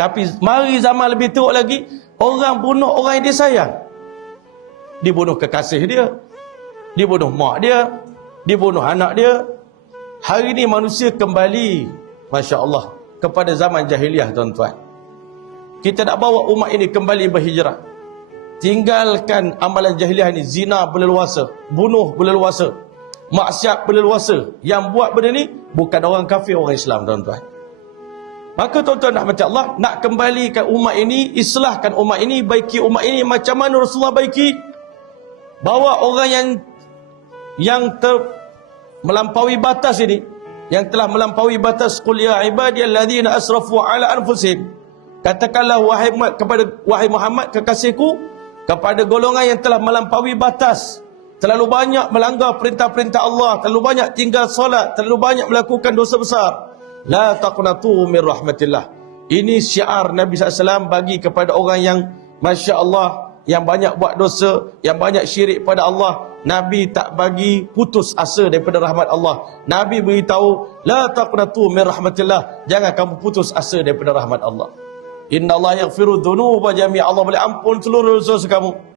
Tapi mari zaman lebih teruk lagi, orang bunuh orang yang dia sayang. Dibunuh kekasih dia, dibunuh mak dia, dibunuh anak dia. Hari ini manusia kembali, Masya Allah, kepada zaman jahiliah, tuan-tuan. Kita nak bawa umat ini kembali berhijrah. Tinggalkan amalan jahiliah ini. Zina berleluasa, bunuh berleluasa, maksiat berleluasa. Yang buat benda ni bukan orang kafir, orang Islam, tuan-tuan. Maka tuan-tuan rahmat Allah, nak kembalikan umat ini, islahkan umat ini, baiki umat ini macam mana Rasulullah baiki. Bawa orang yang melampaui batas ini, yang telah melampaui batas, qul ya ibadiyalladzina asrafu ala anfusihim, katakanlah wahai Muhammad kekasihku, kepada golongan yang telah melampaui batas, terlalu banyak melanggar perintah-perintah Allah, terlalu banyak tinggal solat, terlalu banyak melakukan dosa besar. La taqnatu min rahmatillah. Ini syiar Nabi SAW bagi kepada orang yang Masya Allah, yang banyak buat dosa, yang banyak syirik pada Allah. Nabi tak bagi putus asa daripada rahmat Allah. Nabi beritahu, la taqnatu min rahmatillah, jangan kamu putus asa daripada rahmat Allah. Inna Allah yaghfiru dhunuba jami'a, Allah boleh ampun seluruh dosa kamu.